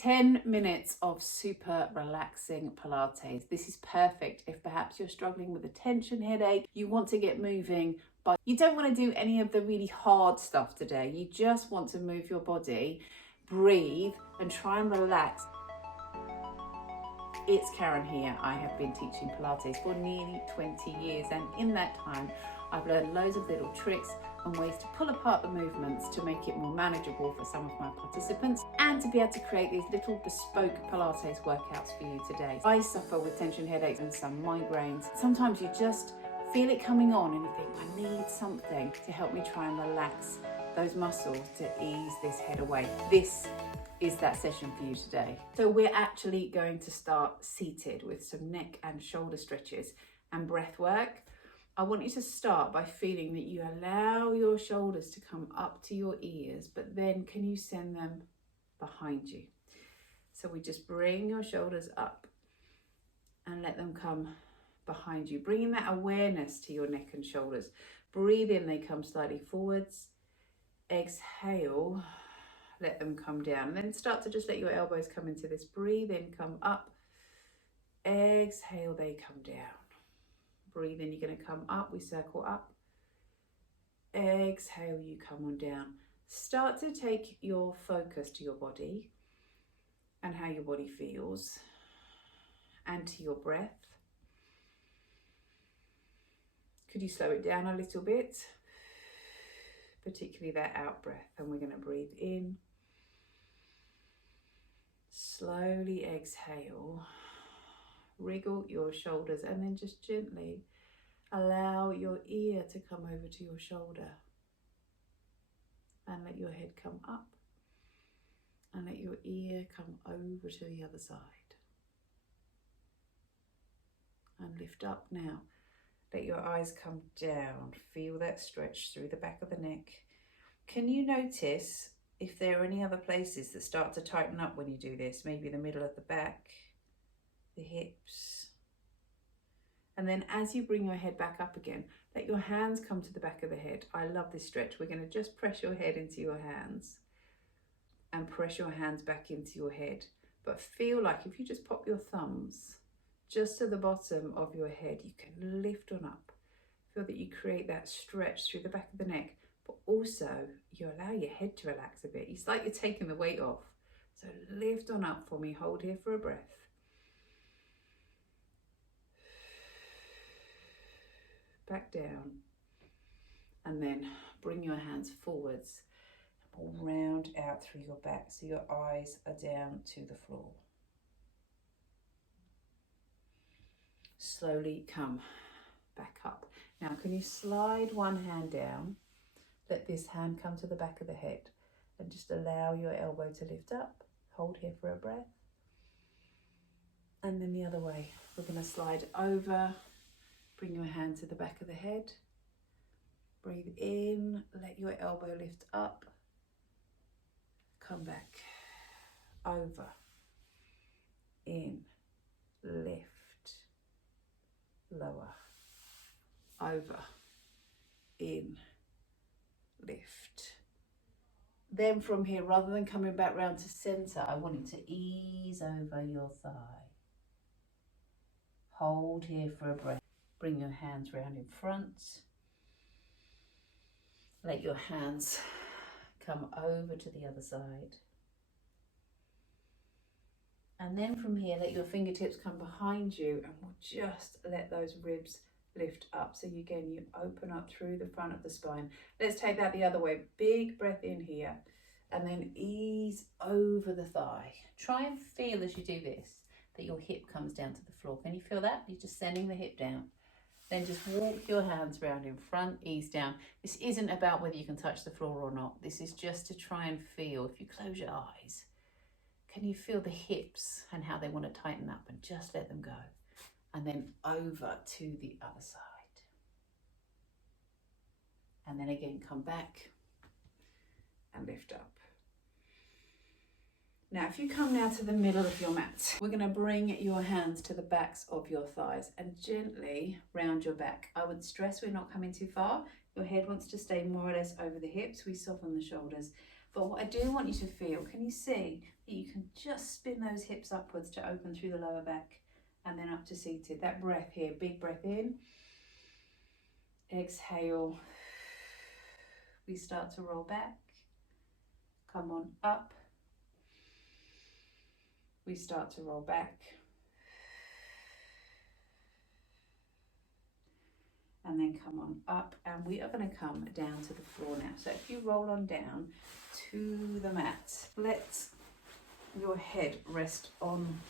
10 minutes of super relaxing Pilates. This is perfect if perhaps you're struggling with a tension headache, you want to get moving, but you don't want to do any of the really hard stuff today. You just want to move your body, breathe, and try and relax. It's Karen here. I have been teaching Pilates for nearly 20 years, and in that time, I've learned loads of little tricks and ways to pull apart the movements to make it more manageable for some of my participants and to be able to create these little bespoke Pilates workouts for you today. I suffer with tension headaches and some migraines. Sometimes you just feel it coming on and you think, I need something to help me try and relax those muscles to ease this head away. This is that session for you today. So we're actually going to start seated with some neck and shoulder stretches and breath work. I want you to start by feeling that you allow your shoulders to come up to your ears, but then can you send them behind you? So we just bring your shoulders up and let them come behind you, bringing that awareness to your neck and shoulders. Breathe in, they come slightly forwards. Exhale, let them come down. And then start to just let your elbows come into this. Breathe in, come up. Exhale, they come down. Breathe in, you're going to come up, we circle up. Exhale, you come on down. Start to take your focus to your body and how your body feels and to your breath. Could you slow it down a little bit? Particularly that out breath. And we're going to breathe in. Slowly exhale. Wriggle your shoulders and then just gently allow your ear to come over to your shoulder and let your head come up and let your ear come over to the other side and lift up now. Let your eyes come down. Feel that stretch through the back of the neck. Can you notice if there are any other places that start to tighten up when you do this? Maybe the middle of the back, the hips. And then as you bring your head back up again, let your hands come to the back of the head. I love this stretch. We're going to just press your head into your hands and press your hands back into your head. But feel like if you just pop your thumbs just to the bottom of your head, you can lift on up. Feel that you create that stretch through the back of the neck, but also you allow your head to relax a bit. It's like you're taking the weight off. So lift on up for me. Hold here for a breath. Back down, and then bring your hands forwards and round out through your back so your eyes are down to the floor. Slowly come back up. Now can you slide one hand down, let this hand come to the back of the head and just allow your elbow to lift up. Hold here for a breath, and then the other way. We're going to slide over. Bring your hand to the back of the head. Breathe in, let your elbow lift up. Come back, over, in, lift, lower, over, in, lift. Then from here, rather than coming back round to center, I want you to ease over your thigh. Hold here for a breath. Bring your hands round in front. Let your hands come over to the other side. And then from here, let your fingertips come behind you and we'll just let those ribs lift up. So you open up through the front of the spine. Let's take that the other way. Big breath in here and then ease over the thigh. Try and feel as you do this that your hip comes down to the floor. Can you feel that? You're just sending the hip down. Then just walk your hands round in front, ease down. This isn't about whether you can touch the floor or not. This is just to try and feel, if you close your eyes, can you feel the hips and how they want to tighten up, and just let them go. And then over to the other side. And then again, come back and lift up. Now, if you come now to the middle of your mat, we're going to bring your hands to the backs of your thighs and gently round your back. I would stress we're not coming too far. Your head wants to stay more or less over the hips. We soften the shoulders. But what I do want you to feel, can you see that you can just spin those hips upwards to open through the lower back and then up to seated. That breath here, big breath in, exhale, we start to roll back, come on up, we start to roll back, and then come on up, and we are going to come down to the floor now. So if you roll on down to the mat, let your head rest on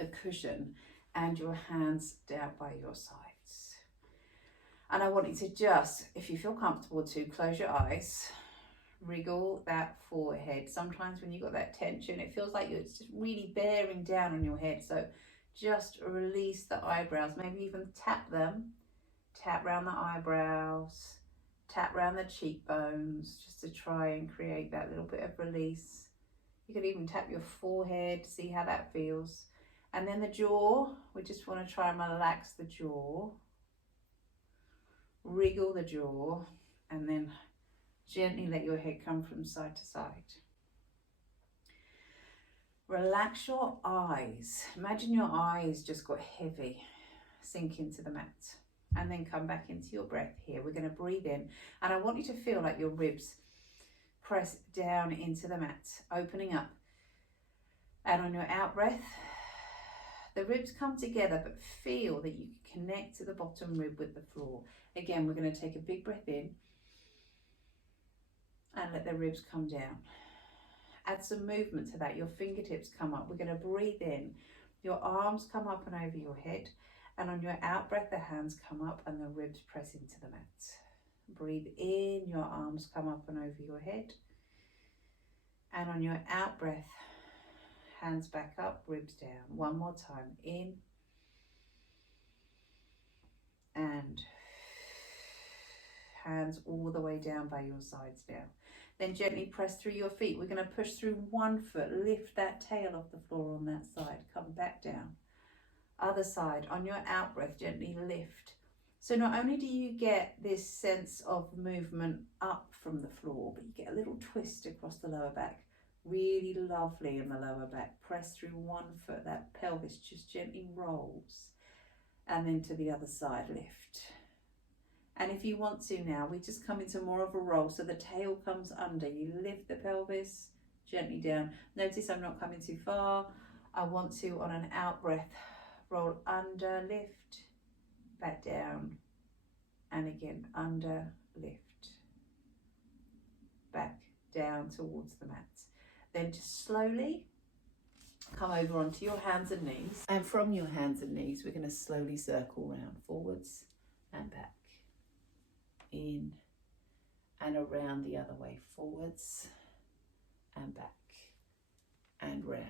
a cushion and your hands down by your sides. And I want you to just, if you feel comfortable to, close your eyes, wriggle that forehead. Sometimes when you've got that tension, it feels like it's just really bearing down on your head. So just release the eyebrows, maybe even tap them. Tap around the eyebrows, tap around the cheekbones, just to try and create that little bit of release. You could even tap your forehead, see how that feels. And then the jaw, we just want to try and relax the jaw. Wriggle the jaw, and then gently let your head come from side to side. Relax your eyes. Imagine your eyes just got heavy. Sink into the mat. And then come back into your breath here. We're going to breathe in, and I want you to feel like your ribs press down into the mat, opening up. And on your out breath, the ribs come together, but feel that you connect to the bottom rib with the floor. Again, we're going to take a big breath in and let the ribs come down. Add some movement to that. Your fingertips come up. We're going to breathe in. Your arms come up and over your head. And on your out breath, the hands come up and the ribs press into the mat. Breathe in, your arms come up and over your head. And on your out breath, hands back up, ribs down. One more time, in. And hands all the way down by your sides now. Then gently press through your feet. We're going to push through one foot, lift that tail off the floor on that side, come back down. Other side, on your out breath, gently lift. So not only do you get this sense of movement up from the floor, but you get a little twist across the lower back. Really lovely in the lower back. Press through one foot, that pelvis just gently rolls. And then to the other side, lift. And if you want to now, we just come into more of a roll. So the tail comes under, you lift the pelvis gently down. Notice I'm not coming too far. I want to, on an out breath, roll under, lift, back down, and again, under, lift, back down towards the mat. Then just slowly come over onto your hands and knees. And from your hands and knees, we're going to slowly circle round, forwards and back, in and around the other way, forwards and back and round.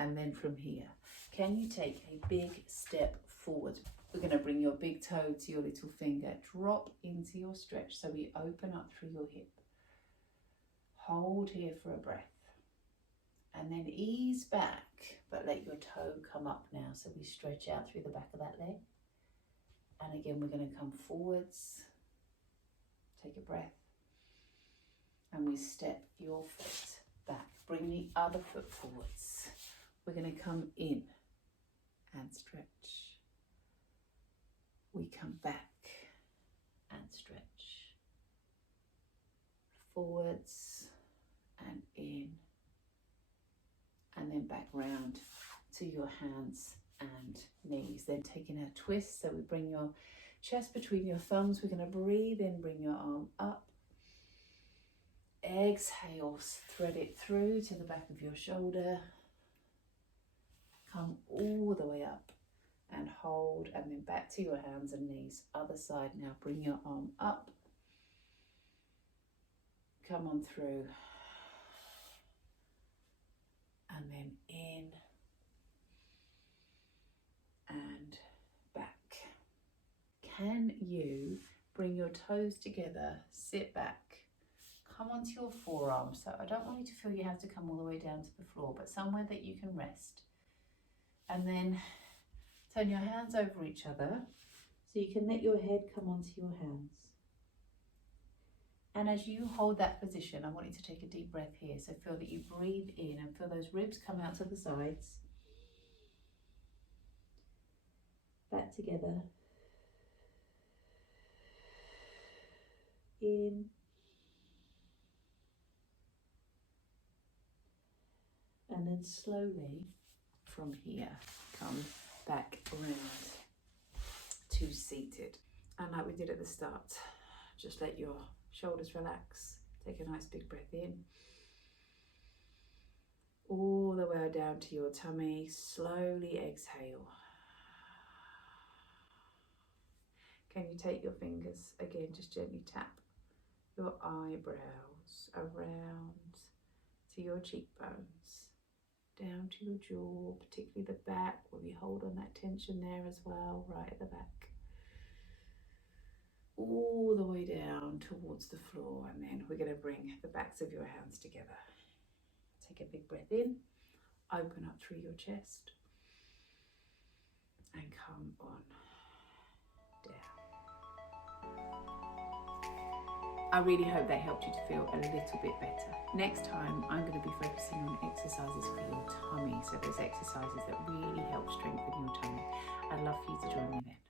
And then from here, can you take a big step forward? We're going to bring your big toe to your little finger. Drop into your stretch. So we open up through your hip. Hold here for a breath. And then ease back, but let your toe come up now. So we stretch out through the back of that leg. And again, we're going to come forwards. Take a breath. And we step your foot back. Bring the other foot forwards. We're going to come in and stretch. We come back and stretch. Forwards and in. And then back round to your hands and knees. Then taking a twist, so we bring your chest between your thumbs. We're going to breathe in, bring your arm up. Exhale, thread it through to the back of your shoulder. Come all the way up and hold, and then back to your hands and knees. Other side now, bring your arm up. Come on through. And then in and back. Can you bring your toes together, sit back, come onto your forearms. So I don't want you to feel you have to come all the way down to the floor, but somewhere that you can rest. And then turn your hands over each other so you can let your head come onto your hands. And as you hold that position, I want you to take a deep breath here. So feel that you breathe in and feel those ribs come out to the sides. Back together. In. And then slowly from here, come back around to seated. And like we did at the start, just let your shoulders relax. Take a nice big breath in. All the way down to your tummy. Slowly exhale. Can you take your fingers, again, just gently tap your eyebrows around to your cheekbones, down to your jaw, particularly the back, where we hold on that tension there as well, right at the back. All the way down towards the floor, and then we're going to bring the backs of your hands together. Take a big breath in, open up through your chest, and come on down. I really hope that helped you to feel a little bit better. Next time, I'm going to be focusing on exercises for your tummy. So those exercises that really help strengthen your tummy. I'd love for you to join me then.